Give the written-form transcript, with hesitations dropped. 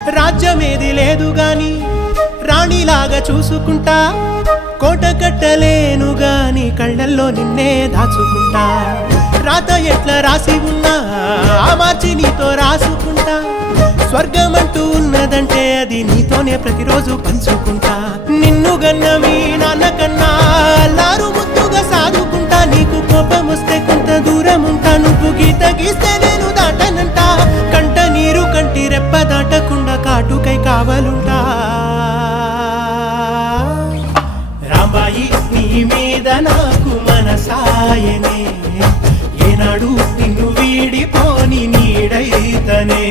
రాజ్యమేది లేదు గాని రాణిలాగా చూసుకుంటా, కోట కట్టలేను గాని కళ్ళల్లో నిన్నే దాచుకుంటా. రాత ఎట్లా రాసి ఉన్నా ఆ మార్చి నీతో రాసుకుంటా. స్వర్గమంటూ ఉన్నదంటే అది నీతోనే ప్రతిరోజు పంచుకుంటా. నిన్ను గన్న మీ నాన్న కన్నా అల్లారు ముద్దుగా సాదుకుంటా. నీకు కోపం వస్తే కొంత దూరం ఉంటా, నువ్వు గీత గీస్తే నేను దాటనంటా. కంట నీరు కంటి రెప్ప దాటకుండా కాటుకై కావలుంటా. రాంబాయి నీ మీద నాకు మనసాయనే, ఏనాడు నిన్ను వీడిపోని నీడైతనే.